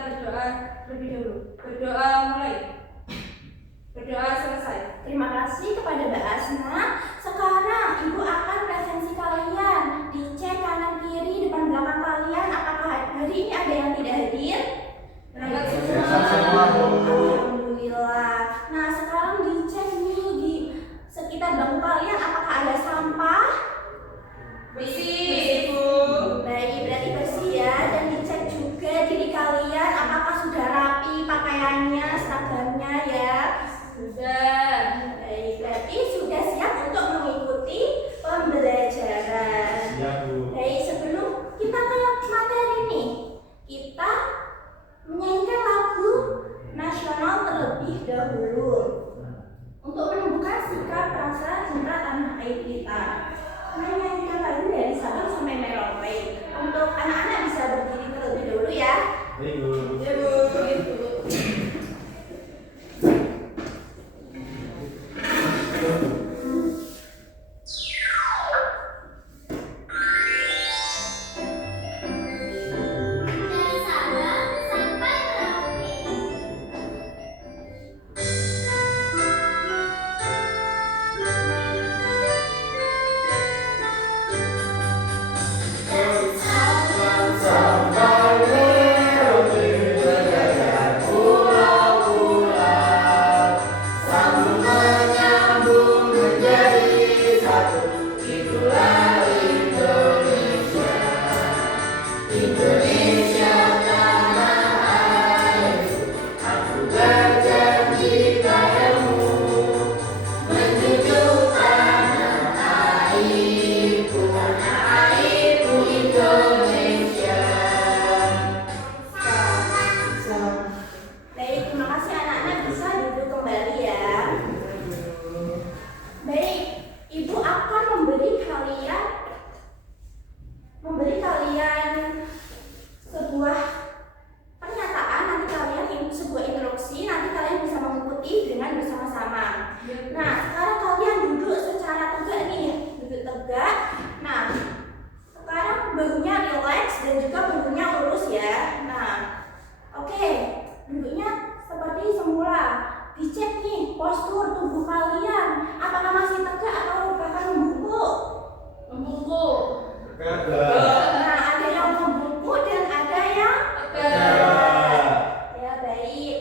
berdoa terlebih dahulu. Berdoa mulai. Berdoa selesai. Terima kasih kepada Mbak Asna. Sekarang Ibu akan presensi kalian. Dicek kanan kiri depan belakang kalian. Apakah hari ini ada yang tidak hadir? Berangkat semua, Bu. Alhamdulillah. Nah, sekarang dicek nih di sekitar bangku kalian apakah ada sampah? bersih, Bu. Baik, berarti bersih ya. Dan dicek juga diri kalian apakah sudah rapi pakaiannya, seragamnya ya. Sudah. Baik, berarti sudah siap untuk mengikuti pembelajaran. Siap, Bu. Baik, sebelum kita ke materi nih, kita menyanyikan lagu nasional terlebih dahulu untuk menumbuhkan sikap rasa cinta tanah air kita. Menyanyikan lagu dari Sabang sampai Merauke. Untuk anak-anak bisa berdiri terlebih dahulu ya. Baik, Bu. Ya, Bu. Gitu. Dari Sabang sampai Merauke. Dari Sabang Sampai Merauke berjalan pulau-pulau, sambung menyambung menjadi satu. Itulah Indonesia, Indonesia tanah airku. Aku berjanji padamu, menjunjung tanah airku, Indonesia. Baik, terima kasih anak-anak bisa duduk kembali ya. Baik, Ibu akan memberi kalian sebuah pernyataan, nanti kalian sebuah instruksi, nanti kalian bisa mengikuti dengan bersama-sama. Nah, sekarang kalian duduk secara tegak nih, duduk tegak. Nah, sekarang bahunya relax dan juga punggungnya lurus ya. Nah, oke, duduknya seperti semula. Dicek nih postur tubuh kalian, apakah masih tegak atau bahkan membungkuk? Membungkuk. Nah, ada yang membungkuk dan ada yang tegak. Ya, baik.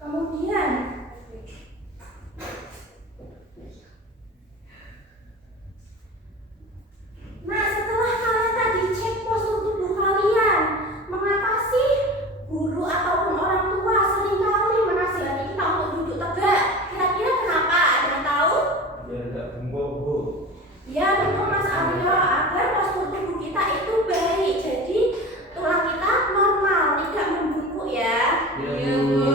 Kemudian nah, setelah kalian tadi cek postur tubuh kalian, mengapa sih guru ataupun orang tua seringkali menasihati kita untuk duduk tegak? Kira-kira kenapa? Ada yang tahu? Biar nggak bengkok, Bu. Ya, betul Mas Aryo, agar postur tubuh kita itu baik. Jadi tulang kita normal, tidak membungkuk ya. Iya, Bu.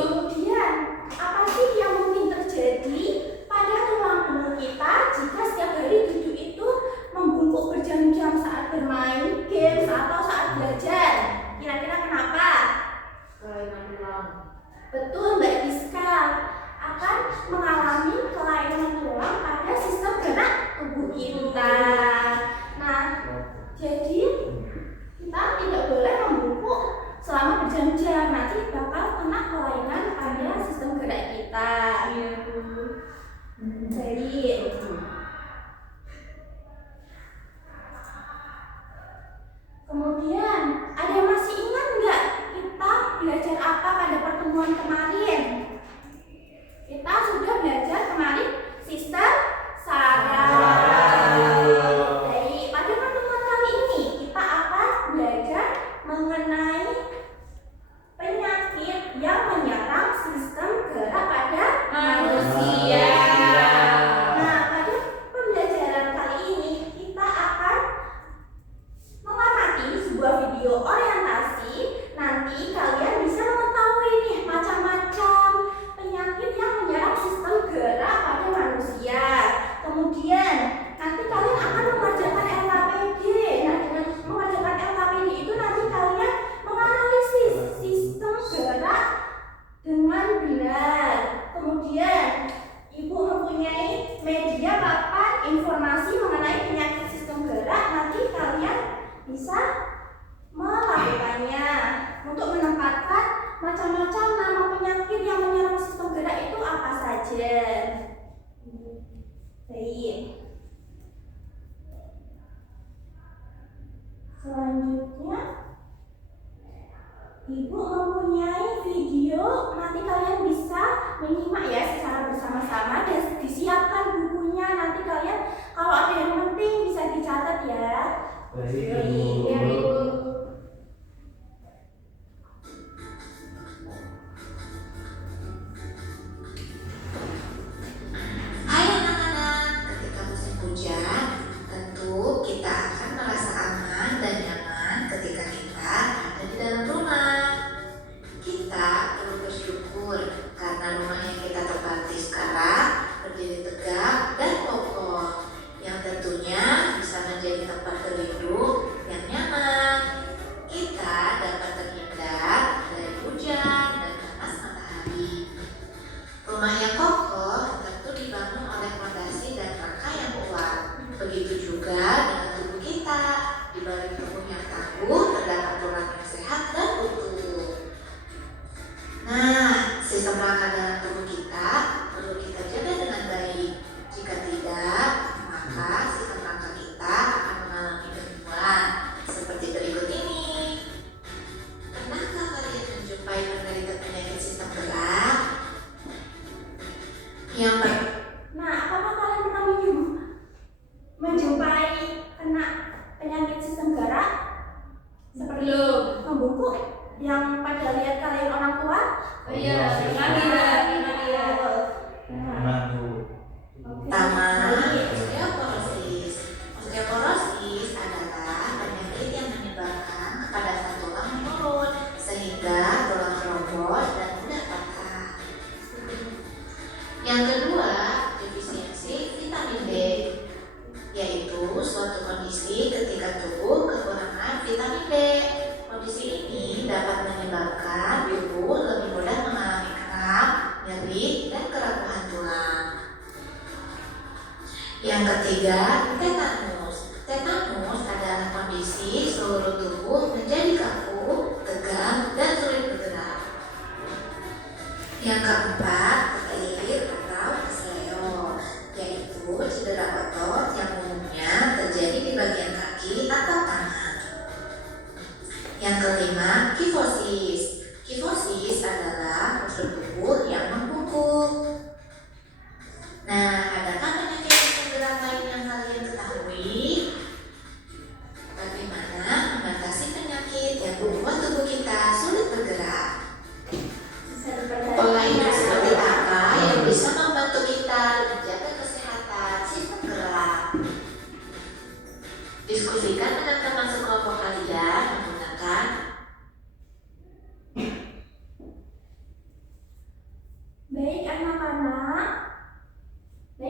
Kemudian, apa sih yang mungkin terjadi pada tulang punggung kita jika setiap hari duduk itu membungkuk berjam-jam saat bermain games atau saat belajar? Kira-kira kenapa? Kelainan tulang. Betul Mbak Giska, akan mengalami kelainan tulang pada sistem gerak tubuh kita. Nah, jadi kita tidak boleh membungkuk selama berjam-jam, nanti bakal kena kelainan pada sistem gerak kita. Iya, Bu. Baik. Kemudian, ada yang masih ingat nggak kita belajar apa pada pertemuan kemarin? Kita sudah belajar kemarin sistem saraf. Baik, pada pertemuan kali ini kita akan belajar mengenai penyakit yang menyerang sistem gerak pada manusia. Nah, pada pembelajaran kali ini kita akan mengamati sebuah video orientasi. Nanti kalian bisa mengetahui nih macam-macam penyakit yang menyerang sistem gerak pada manusia. Kemudian nanti kalian akan mengerjakan LKPD. Nah, dengan mengerjakan LKPD itu nanti kalian menganalisis sistem gerak dengan benar. Kemudian Ibu mempunyai media papan informasi mengenai penyakit sistem gerak. Nanti kalian bisa melakukannya. untuk menempatkan macam-macam nama penyakit yang menyerang sistem gerak itu apa saja. Baik. Selanjutnya, Ibu mempunyai video, nanti kalian bisa menyimak ya secara bersama-sama dan disiapkan bukunya. Nanti kalian kalau ada yang penting bisa dicatat ya. Baik, Iya, Ibu. Ibu. Hai anak-anak, ketika musim hujan, tentu kita akan merasa aman dan nyaman ketika kita ada di dalam rumah. Kita perlu bersyukur karena rumah yang kita tempati sekarang berdiri tegak dan kokoh, yang tentunya bisa menjadi tempat berlindung yang nyaman. Kita dapat terhindar dari hujan dan panas matahari. Rumah yang kokoh tentu dibangun oleh fondasi dan rangka yang kuat. Begitu juga dengan tubuh kita. Di balik tubuh yang tangguh terdapat tulang yang sehat dan utuh. Nah, sistem rangka dalam tubuh kita perlu kita jaga dengan baik. Jika tidak, maka sistem rangka kita akan mengalami gangguan seperti berikut ini. Pernahkah kalian menjumpai penderita penyakit sistem gerak? Nah, apakah kalian pernah menjumpai kena penyakit sistem gerak? Seperti Belum. membungkuk yang pada lihat kalian orang tua? Oh iya, Nadia. Nah, Bu. Pertama, osteoporosis. Osteoporosis adalah penyakit yang menyebabkan kepadatan tulang menurun sehingga tulang meroboh dan mudah patah. Yang kedua, defisiensi vitamin B, yaitu suatu kondisi ketika tubuh kekurangan vitamin B. Kondisi ini dapat menyebabkan tubuh lebih mudah mengalami kram, nyeri, dan kerapuhan tulang. Yang ketiga, tetanus. Tetanus adalah kondisi seluruh tubuh menjadi kaku, tegang, dan sulit bergerak. Yang keempat, ketelir atau kesleo, yaitu cedera otot yang umumnya terjadi di bagian kaki atau tangan. Yang kelima, kifosis. Kifosis adalah postur tubuh yang membungkuk. Nah, adakah penyakit sistem gerak lain yang kalian ketahui? Bagaimana mengatasi penyakit yang membuat tubuh kita sulit bergerak? Pola hidup seperti apa yang bisa membantu kita menjaga kesehatan sistem gerak? Diskusikan dengan teman sekelompok kalian menggunakan Baik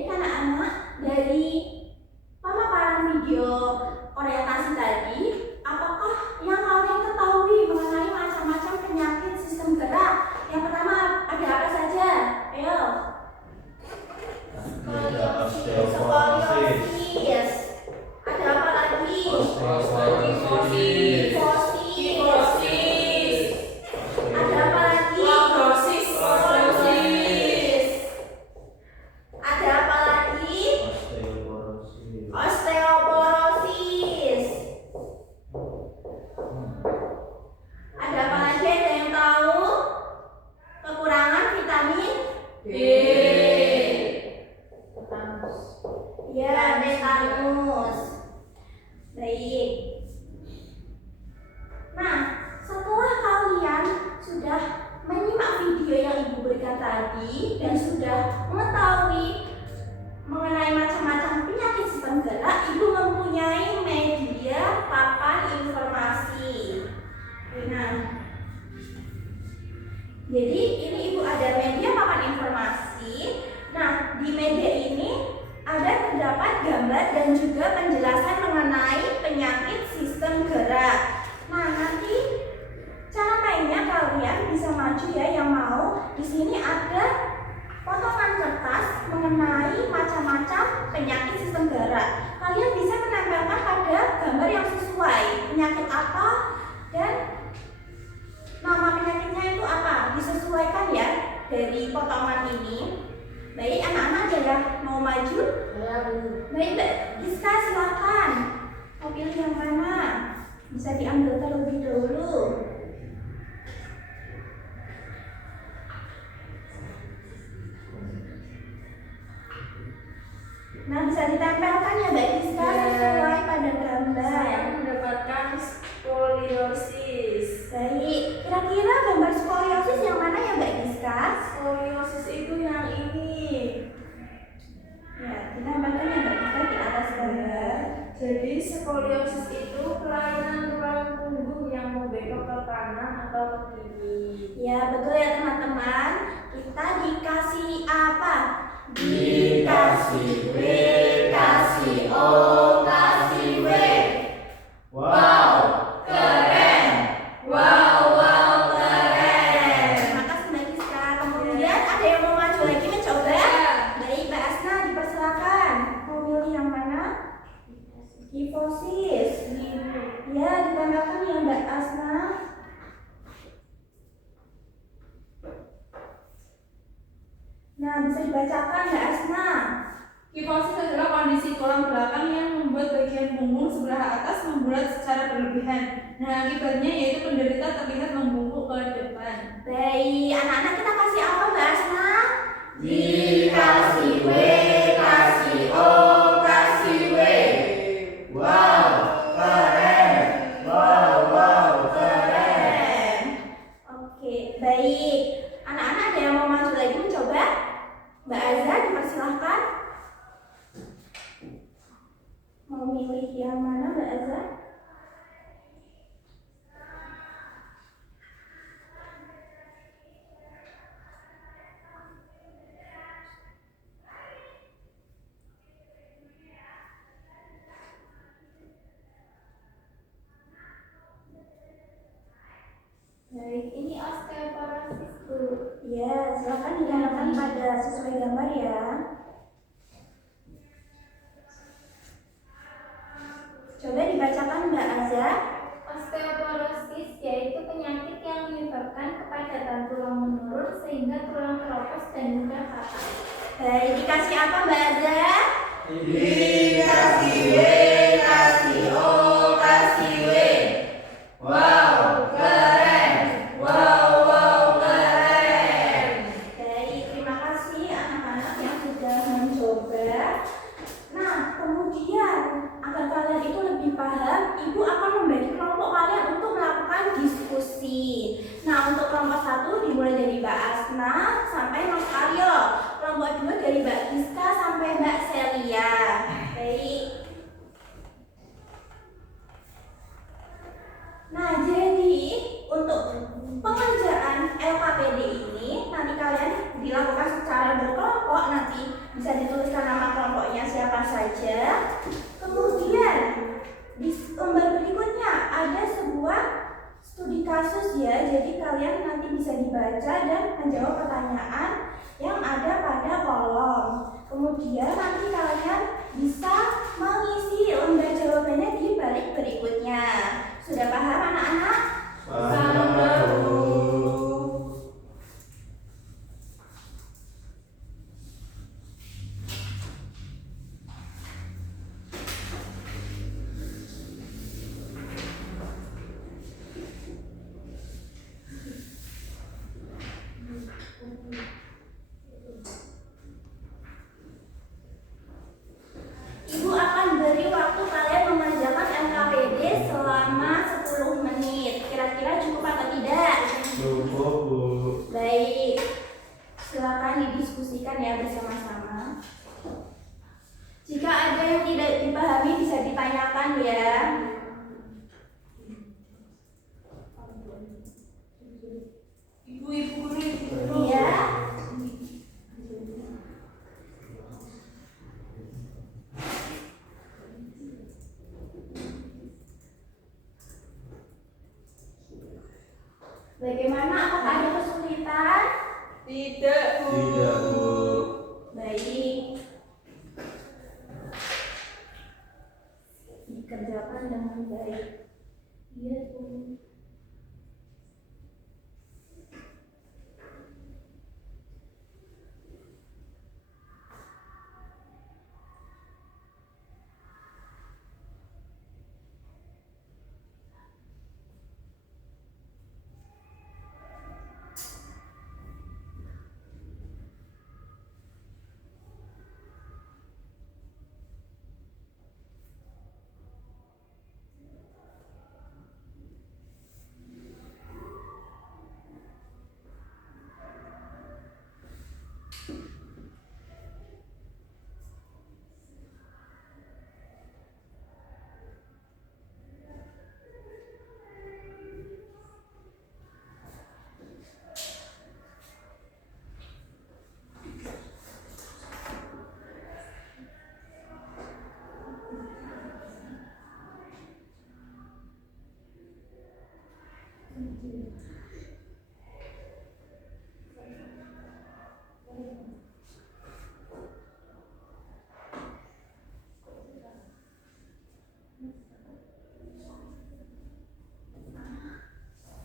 anak-anak, dari pemaparan video orientasi tadi, apakah yang kalian ketahui mengenai macam-macam penyakit sistem gerak? Yang pertama ada apa saja? Ayo. Ada osteoporosis. Skoliosis. Ada apa lagi? Osteoporosis. Kifosis. Ada apa lagi? Fibrosis. Ada apa lagi? Osteoporosis. Osteoporosis. Ada apa lagi? Ada yang tahu? Kekurangan vitamin B. ya, tetanus. Baik. Nah, setelah kalian sudah menyimak video yang Ibu berikan tadi dan sudah mengetahui mengenai macam-macam penyakit sistem gerak, Ibu mempunyai media papan informasi. Nah, jadi ini Ibu ada media papan informasi. Nah, di media ini ada terdapat gambar dan juga penjelasan mengenai penyakit sistem gerak. Nah, nanti cara mainnya kalian bisa maju ya yang mau. Di sini ada potongan kertas mengenai macam-macam penyakit sistem gerak. Kalian bisa menempelkan pada gambar yang sesuai penyakit apa dan dari potongan ini? Baik, anak-anak ada yang mau maju? Baik, Mbak Giska silakan. Mau pilih yang mana? Bisa diambil terlebih dahulu. Nah, bisa ditempelkan ya Mbak Giska sesuai pada gambar. Saya mendapatkan skoliosis. Baik, kira-kira gambar skoliosis yang mana ya Mbak Giska? Skoliosis itu yang ini. Ya, ditempelkan ya Mbak Giska di atas gambar. Jadi skoliosis itu kelainan tulang punggung yang membengkok ke kanan atau ke kiri. Ya, betul ya teman-teman. Kita dikasih apa? Dikasih W, kasih O, kasih W. Wow, Keren. Wow, keren. Makasih Mbak Giska. Kemudian ada yang mau maju lagi mencoba? Baik, Mbak Asna dipersilakan. Mau pilih yang mana? Kifosis. Ya, ditambahkan ya Mbak Asna. Nah, bisa dibacakan Mbak Asna. Kifosis adalah kondisi tulang belakang yang membuat bagian punggung sebelah atas membulat secara berlebihan. Nah, akibatnya yaitu penderita terlihat membungkuk ke depan. Baik, anak-anak kita kasih apa Mbak Asna? Dikasih W, kasih O, kasih W. wow, keren, wow, Keren. Oke, baik. Anak-anak ada yang mau maju lagi mencoba? Mbak Azza dipersilahkan. Mau milih yang mana Mbak Azza? Baik, Ini osteoporosis, Bu. ya silakan ditanyakan pada sesuai gambar ya. Coba dibacakan Mbak Azza. Osteoporosis yaitu penyakit yang menyebabkan kepadatan tulang menurun sehingga tulang keropos dan mudah patah. Baik, dikasih apa Mbak Azza? Dikasih W, kasih O, kasih W. wow, Keren. Wow, keren. Baik, terima kasih anak-anak yang sudah mencoba. Nah, kemudian agar kalian itu lebih paham, Ibu akan membagi kelompok kalian untuk melakukan diskusi. Nah, untuk kelompok 1 dimulai dari Mbak Asna sampai Mas Aryo. Kelompok 2 dari Mbak Giska sampai Mbak Celia. Baik. Nah, jadi untuk pengerjaan LKPD ini nanti kalian dilakukan secara berkelompok, nanti bisa dituliskan nama kelompoknya siapa saja. Kemudian di lembar berikutnya ada sebuah studi kasus ya, jadi kalian nanti bisa dibaca dan menjawab pertanyaan yang ada pada kolom. Kemudian nanti kalian bisa mengisi lembar jawabannya di balik berikutnya. Sudah paham anak-anak? Salam baru. Ibu akan beri waktu kalian mengerjakan LKPD selama 10 menit. Kira-kira cukup atau tidak? Cukup, Bu. Baik, silakan didiskusikan ya bersama-sama. Jika ada yang tidak dipahami bisa ditanyakan ya. Ibu guru. Iya. Bagaimana? Apakah ada kesulitan? Tidak, Bu. Tidak, Bu. Baik. Dikerjakan dengan baik. Iya, Bu.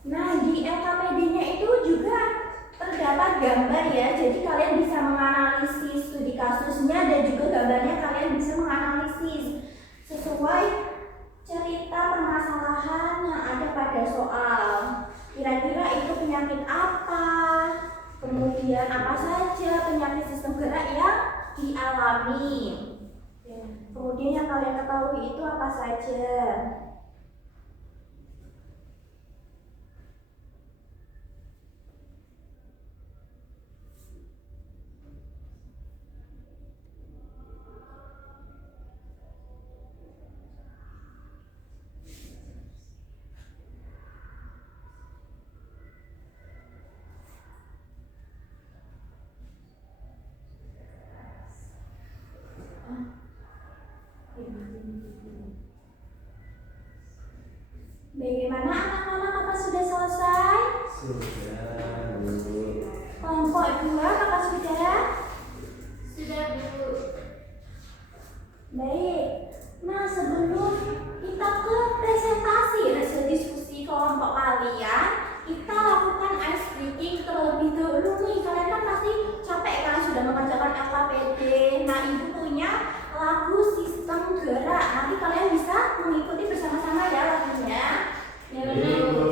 Nah, di LKPD-nya itu juga terdapat gambar ya. Jadi kalian bisa menganalisis studi kasusnya dan juga gambarnya kalian bisa menganalisis sesuai cerita permasalahan yang ada pada soal. Kira-kira itu penyakit apa? Kemudian apa saja penyakit sistem gerak yang dialami? Kemudian yang kalian ketahui itu apa saja? Bagaimana anak-anak, apa sudah selesai? Sudah, Bu. Kelompok 2 apa sudah? Sudah, Bu. Baik. Nah, sebelum kita ke presentasi hasil diskusi kelompok kalian, kita lakukan ice breaking terlebih dahulu nih. Kalian kan pasti capek kan sudah mengerjakan LKPD. Nah, Ibu punya lagu sistem gerak. Nanti kalian bisa mengikuti bersama-sama ya lagunya. Ya, Ibu. Bu.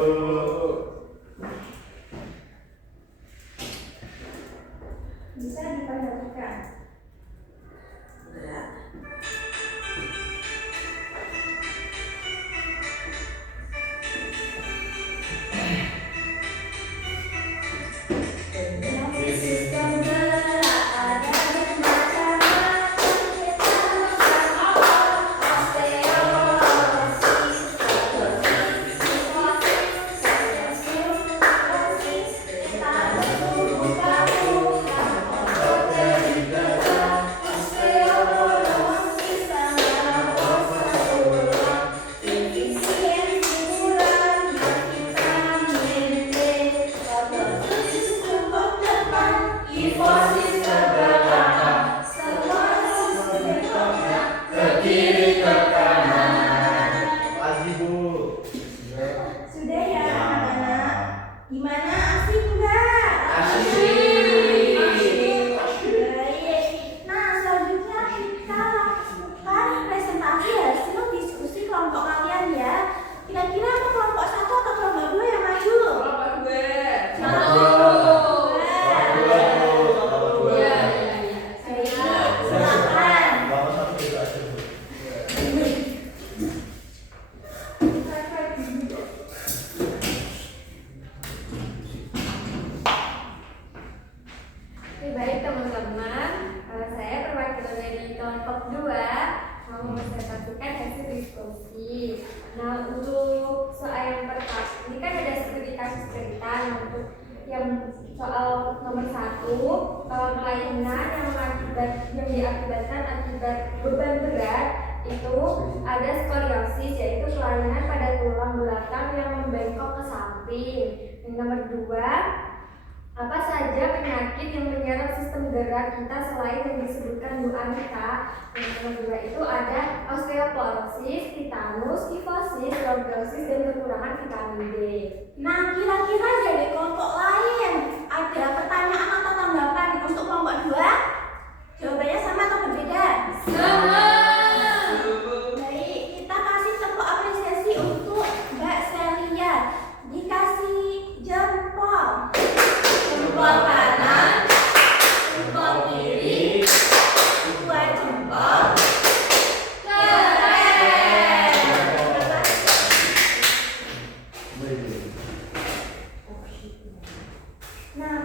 Bisa diperhatikan. Gerak. Sistem gerak ada bermacam-macam. Kita bersama osteoporosis, osteoporosis, kita bertumbuh kaku, osteoporosis sama osteoporosis, defisien kurang, makin vitamin D, osteoporosis tumbuh depan, kifosis ke belakang, sklerosis bentuknya ke kiri ke kanan. Pagi, Bu. Sudah ya anak-anak. Gimana, asik enggak? Asik. Baik. Nah, selanjutnya kita lakukan presentasi hasil diskusi kelompok kalian ya. Kira-kira apa kelompok 1 atau kelompok 2 yang maju? Kelompok 2. Ya, ya, ya. Baik, Saya silakan. Bawa satu gitu aja, Bu. Oke, baik teman-teman. Saya perwakilan dari kelompok 2 mau mempresentasikan hasil diskusi. Nah, untuk soal yang pertama, ini kan ada studi kasus cerita. Nah, untuk yang soal nomor 1, kelainan yang diakibatkan akibat beban berat itu ada skoliosis, yaitu kelainan pada tulang belakang yang membengkok ke samping. Yang nomor 2, apa saja penyakit yang menyerang sistem gerak kita selain yang disebutkan Bu Anita? Yang nomor 2 itu ada osteoporosis, titanus, kifosis, lordosis, dan kekurangan vitamin D. Nah, kira-kira dari kelompok lain ada pertanyaan atau tanggapan untuk kelompok 2? Jawabannya sama atau berbeda? Sama. Baik, kita kasih tepuk apresiasi untuk Mbak Celia. Dikasih jempol. Jempol kanan, jempol kiri, 2 jempol. Keren. Nah,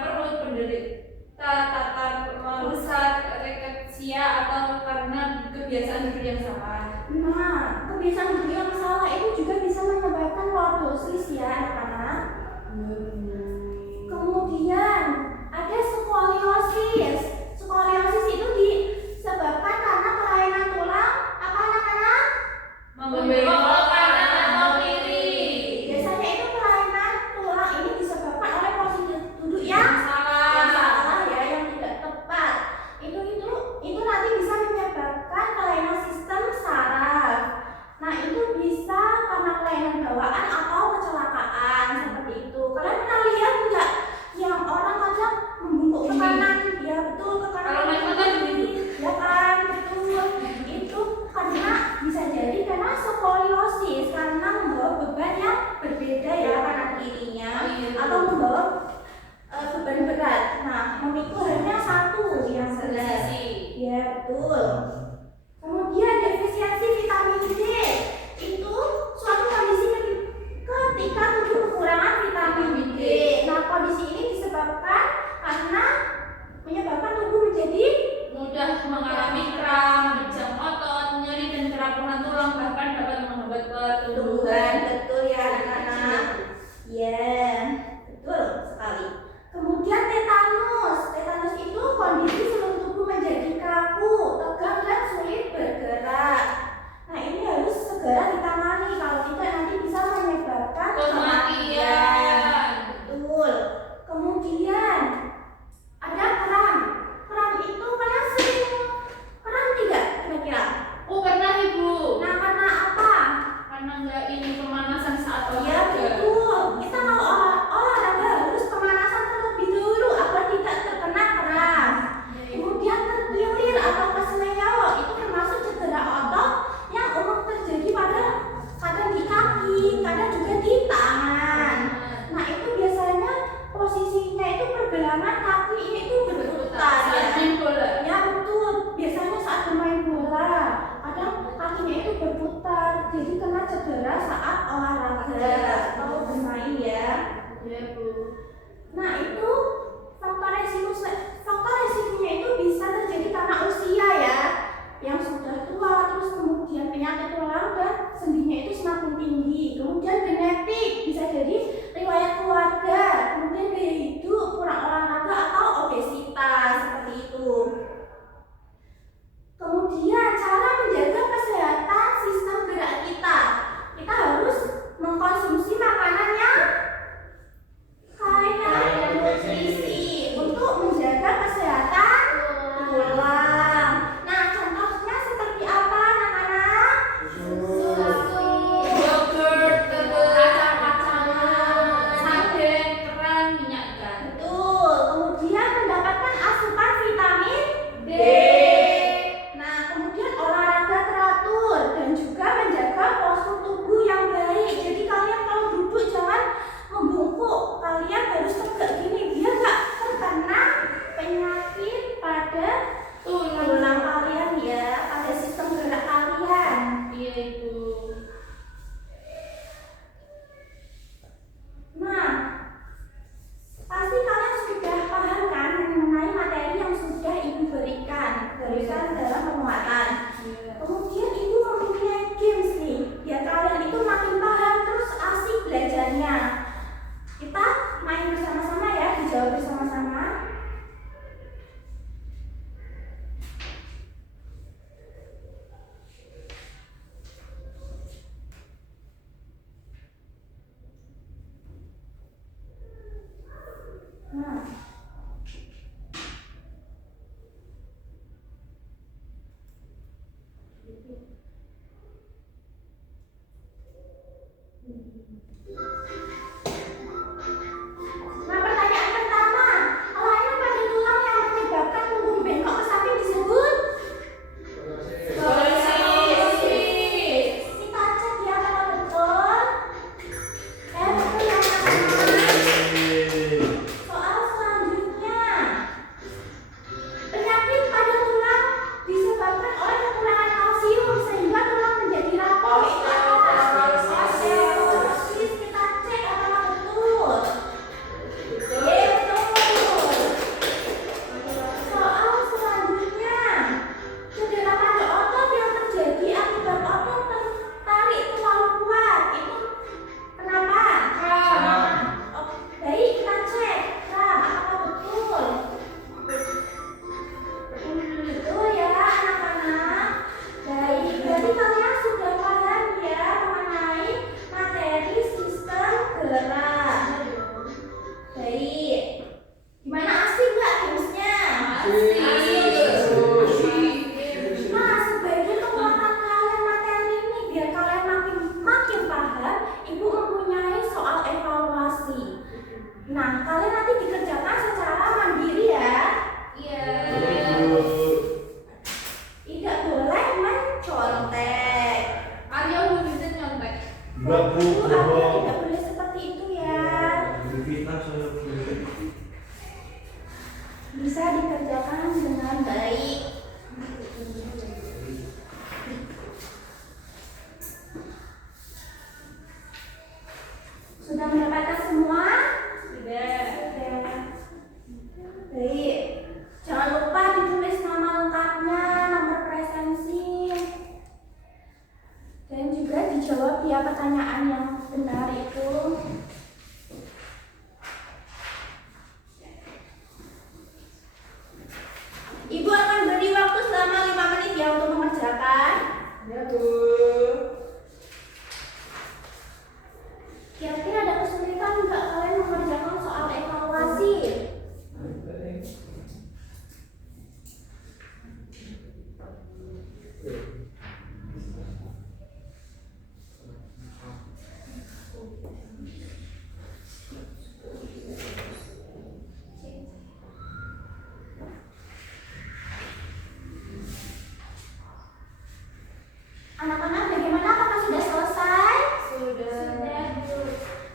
perut, penderita tata pusat, rekepsia, atau karena kebiasaan hidup yang salah. Nah, kebiasaan hidup yang salah itu juga bisa menyebabkan lordosis ya anak-anak. Kemudian ada skoliosis. Skoliosis itu disebabkan karena kelainan tulang apa anak-anak? Membengkok kanan atau kiri. Biasanya itu kelainan tulang ini disebabkan oleh posisi duduk yang Salah. salah ya, yang tidak tepat. Itu nanti bisa menyebabkan kelainan sistem saraf. Nah, itu bisa karena kelainan bawaan atau kecelakaan seperti itu. Kalian pernah lihat nggak yang orang kadang membungkuk ke kanan? Ya betul, ke kanan. Kalau main motor begitu. Ya kan, betul. Itu karena bisa jadi karena skoliosis, karena membawa beban yang berbeda ya kanan kirinya, atau membawa beban berat. Nah, memikul hanya satu yang berat. Ya betul. Kemudian defisiensi vitamin D itu suatu kondisi ketika tubuh kekurangan vitamin D. Nah, kondisi ini disebabkan karena menyebabkan tubuh menjadi Mudah mengalami kram, kejang otot, nyeri dan kerapuhan tulang, bahkan dapat menghambat pertumbuhan. betul ya anak-anak. Ya, betul sekali. Kemudian tetanus. Tetanus itu kondisi seluruh tubuh menjadi kaku, tegang dan sulit bergerak. Nah, ini harus segera ditangani, kalau tidak nanti bisa menyebabkan Kematian. Betul. Kemudian ada kram. Kram itu kalian sering kram tidak kira-kira? Oh, pernah Ibu. Nah, karena apa? Karena nggak ini pemanasan saat Ya olahraga. betul. Kita kalau olahraga harus pemanasan terlebih dulu agar tidak terkena kram. Kemudian terkilir atau kesleo itu termasuk cedera otot yang umum terjadi pada kadang di kaki, kadang juga di tangan. Nah, itu biasanya posisinya itu pergelangan kaki ini itu berputar ya. Saat main bola. Ya betul, biasanya saat bermain bola kadang kakinya itu berputar, jadi kena cedera saat olahraga atau bermain ya. Ya Bu. Nah, itu faktor resikonya itu bisa terjadi karena usia ya, yang sudah tua, terus kemudian penyakit tulang dan sendinya itu semakin tinggi. Kemudian genetik, bisa jadi riwayat keluarga, kemudian gaya hidup, kurang olahraga atau obesitas seperti itu. Kemudian cara menjaga kesehatan sistem gerak kita harus mengkonsumsi makanan yang kaya nutrisi Nah, kalian nanti dikerjakan secara mandiri ya. Iya. Baik, Bu. Tidak boleh mencontek. Arya udah bisa nyontek. Enggak, Bu. Bu, Arya Bohong. tidak boleh seperti itu ya. Fitnah saya, Bu. Bisa dikerjakan dengan baik. Sudah mendapatkan semua? Sudah. Sudah. Baik. Jangan lupa ditulis nama lengkapnya, nomor presensi, dan juga dijawab ya pertanyaan yang benar itu. Ibu akan beri waktu selama 5 menit ya untuk mengerjakan. Ya, Bu. Kira-kira ada kesulitan nggak kalian mengerjakan soal evaluasi? Anak-anak bagaimana, apakah sudah selesai? Sudah.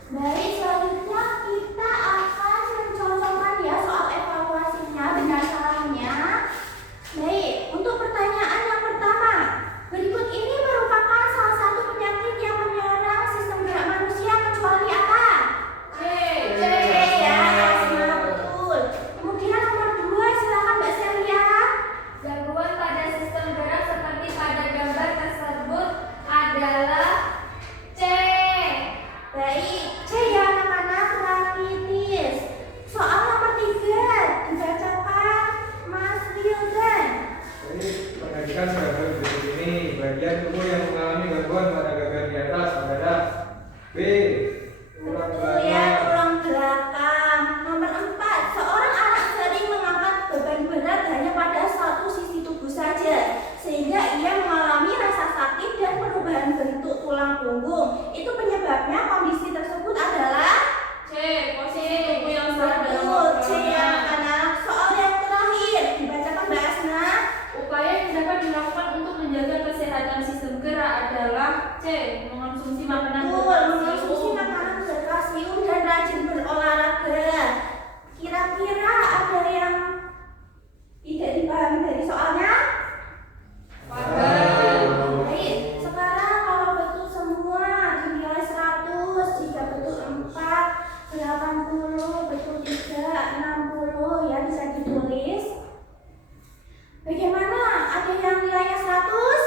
Baik, selanjutnya kita akan mencocokkan ya soal evaluasinya benar salahnya. Baik, untuk pertanyaan yang pertama, berikut ini merupakan salah satu penyakit yang menyerang sistem gerak manusia kecuali apa? C. C ya, asma betul. Kemudian nomor 2, silakan Mbak Celia. Gangguan pada sistem gerak seperti pada gambar tersebut adalah C. Baik, C ya anak-anak, rhinitis. Soal nomor 3, dibacakan Mas Wildan. Jadi perhatikan gambar berikut ini. Bagian tubuh yang mengalami gangguan pada bagian di atas adalah B. Tulang Betul ya, belakang. tulang belakang. Nomor 4, seorang anak sering mengangkat beban berat hanya pada satu sisi tubuh saja, sehingga ia mengalami rasa sakit dan perubahan bentuk tulang punggung. Itu penyebabnya kondisi tersebut adalah C. Posisi tubuh yang salah dalam betul, C ya penggunaan. anak-anak. Soal yang terakhir, dibacakan Mbak Asna. Upaya yang dapat dilakukan untuk menjaga kesehatan sistem gerak adalah C. Mengonsumsi makanan Betul, berkalsium. mengonsumsi makanan berkalsium dan rajin berolahraga. Kira-kira ada yang tidak dipahami dari soalnya? Paham. Baik, sekarang kalau betul semua dinilai 100, jika betul 4, 80, betul 3, 60 ya bisa ditulis. Bagaimana? Ada yang nilainya 100?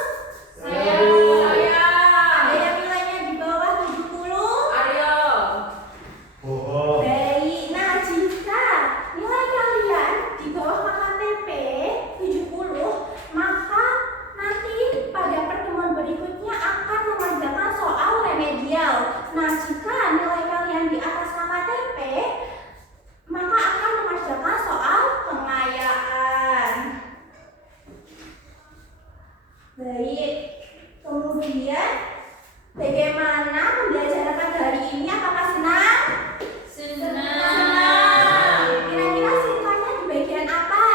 Saya. Ada yang nilainya di bawah 70? Arya. Bohong. Baik, nah jika nilai kalian di bawah KTP 70, maka nanti pada pertemuan berikutnya akan mengerjakan soal remedial. Nah, jika nilai kalian di atas KTP, maka akan mengerjakan soal pengayaan. Baik, kemudian bagaimana pembelajaran pada hari ini? Apakah senang? Senang. Kira-kira ceritanya di bagian apa?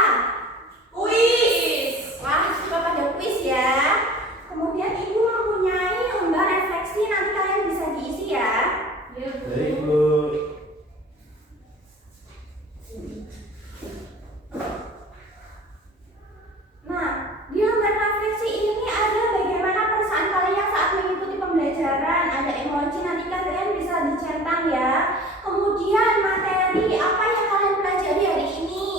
Kuis. Wah, suka pada kuis ya. Kemudian ibu mempunyai lembar refleksi, nanti kalian bisa diisi ya. Ya, Bu. Baik, Bu. Nah, di lembar refleksi ini ada bagaimana perasaan kalian saat mengikuti pembelajaran. Ada emoji, nanti kalian bisa dicentang ya. Kemudian materi apa yang kalian pelajari hari ini.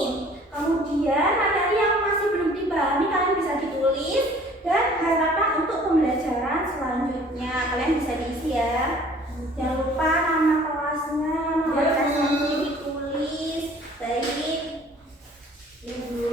Kemudian materi yang masih belum dipahami kalian bisa ditulis. Dan harapan untuk pembelajaran selanjutnya kalian bisa diisi ya. Jangan lupa nama kelasnya, nama Ya, Bu. presensi ditulis. Baik, Ibu.